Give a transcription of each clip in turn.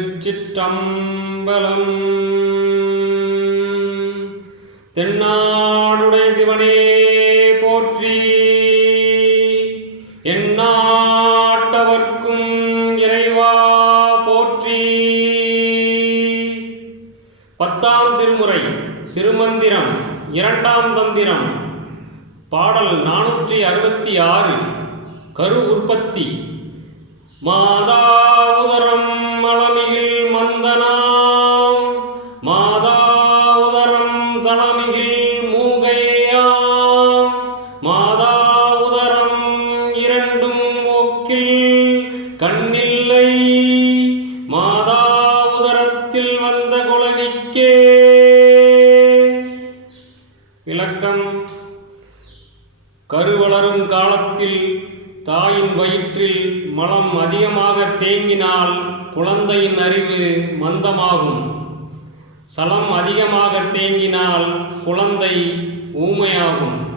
திருச்சிற்றம்பலம். தென்னாடுடைய சிவனே போற்றி எந்நாட்டவர்க்கும் இறைவா போற்றி. பத்தாம் திருமுறை திருமந்திரம் இரண்டாம் தந்திரம். பாடல் நானூற்றி அறுபத்தி ஆறு கரு உற்பத்தி. மாதா கண்ணில்லை. மாதா உதரத்தில் வந்த குலவிக்கே. விளக்கம். கருவளரும் காலத்தில் தாயின் வயிற்றில் மலம் அதிகமாக தேங்கினால் குழந்தையின் அறிவு மந்தமாகும். சலம் அதிகமாக தேங்கினால் குழந்தை ஊமையாகும்.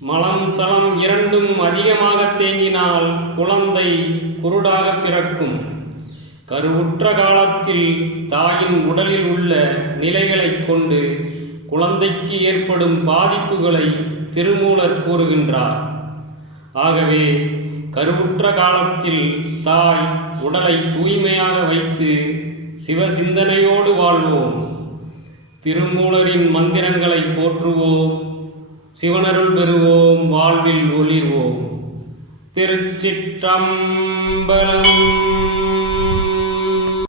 மலம் சலம் இரண்டும் அதிகமாக தேங்கினால் குழந்தை குருடாக பிறக்கும். கருவுற்ற காலத்தில் தாயின் உடலில் உள்ள நிலைகளைக் கொண்டு குழந்தைக்கு ஏற்படும் பாதிப்புகளை திருமூலர் கூறுகின்றார். ஆகவே கருவுற்ற காலத்தில் தாய் உடலை தூய்மையாக வைத்து சிவசிந்தனையோடு வாழ்வோம். திருமூலரின் மந்திரங்களை போற்றுவோம். சிவனருள் பெறுவோம் வாழ்வில் ஒளிர்வோம். திருச்சிற்றம்பலம்